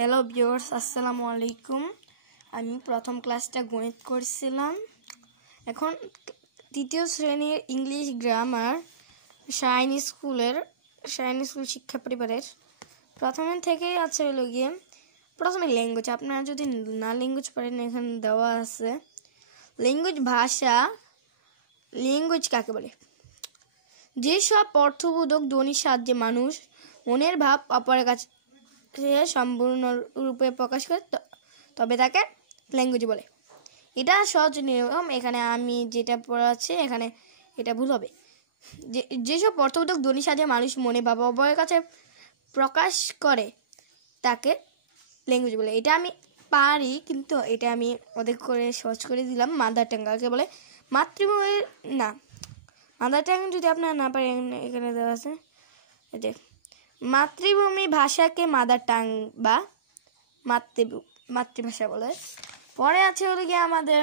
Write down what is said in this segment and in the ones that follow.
Hello viewers, আসসালামু আলাইকুম। আমি প্রথম ক্লাসটা গণিত করছিলাম। এখন তৃতীয় শ্রেণীর ইংলিশ গ্রামার শাইনি স্কুল শিক্ষা পরিবারের প্রথমে থেকেই আছে হলো গিয়ে প্রথমে ল্যাঙ্গুয়েজ। আপনারা যদি না ল্যাঙ্গুয়েজ পড়েন, এখানে দেওয়া আছে ল্যাঙ্গুয়েজ ভাষা। ল্যাঙ্গুয়েজ কাকে বলে? যেসব অর্থবোধক ধ্বনির সাহায্যে মানুষ মনের ভাব অপরের কাছে সম্পূর্ণরূপে প্রকাশ করে, তবে তাকে ল্যাঙ্গুয়েজ বলে। এটা সহজ নিয়ম। এখানে আমি যেটা পড়াচ্ছি এখানে এটা ভুল হবে। যেসব অর্থবোধক ধ্বনির সাহায্যে মানুষ মনে ভাব অপরের কাছে প্রকাশ করে তাকে ল্যাঙ্গুয়েজ বলে। এটা আমি পারি, কিন্তু এটা আমি ওদের করে সহজ করে দিলাম। মাদার টাং কাকে বলে? মাতৃভূমির না, মাদার টাং যদি আপনারা না পারেন, এখানে দেওয়া আছে যে মাতৃভূমি ভাষাকে মাদার টাং বা মাতৃভাষা বলে। পরে আছে হলো গিয়ে আমাদের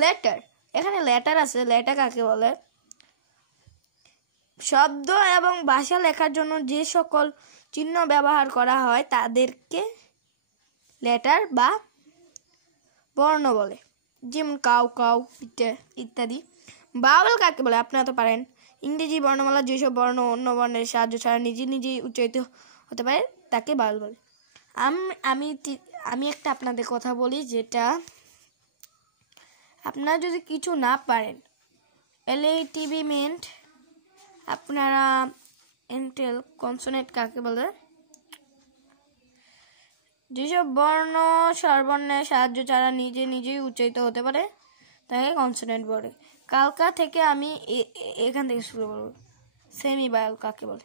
লেটার। এখানে লেটার আছে। লেটার কাকে বলে? শব্দ এবং ভাষা লেখার জন্য যে সকল চিহ্ন ব্যবহার করা হয় তাদেরকে লেটার বা বর্ণ বলে, যেমন কাউ কাউ ইত্যাদি। বাউল কাকে বলে? আপনারা তো পারেন। ইংরেজি বর্ণমালা যেসব বর্ণ অন্য বর্ণের সাহায্য ছাড়া নিজেই উচ্চারিত হতে পারে তাকে বাউল বলে। আমি একটা আপনাদের কথা বলি, যেটা আপনারা যদি কিছু না পারেন, এলএটিভিমেন্ট আপনারা এন্টেল কনসোনেন্ট কাকে বলে? যেসব বর্ণ স্বরবর্ণের সাহায্য ছাড়া নিজেই উচ্চারিত হতে পারে তাকে কনসোনেন্ট বলে। কালকা থেকে আমি এখান থেকে শুরু করব। সেমি বায়াল কাকে বলে?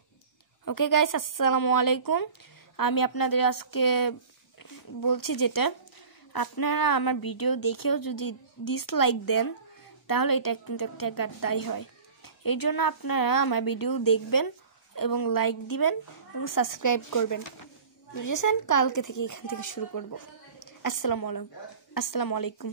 ওকে গাইস, আসসালামু আলাইকুম। আমি আপনাদের আজকে বলছি যেটা আপনারা আমার ভিডিও দেখেও যদি ডিসলাইক দেন তাহলে এটা কিন্তু একটা গাদ্দারি হয়। এই জন্য আপনারা আমার ভিডিও দেখবেন এবং লাইক দিবেন এবং সাবস্ক্রাইব করবেন, বুঝেছেন? কালকে থেকে এখান থেকে শুরু করব। আসসালামু আলাইকুম।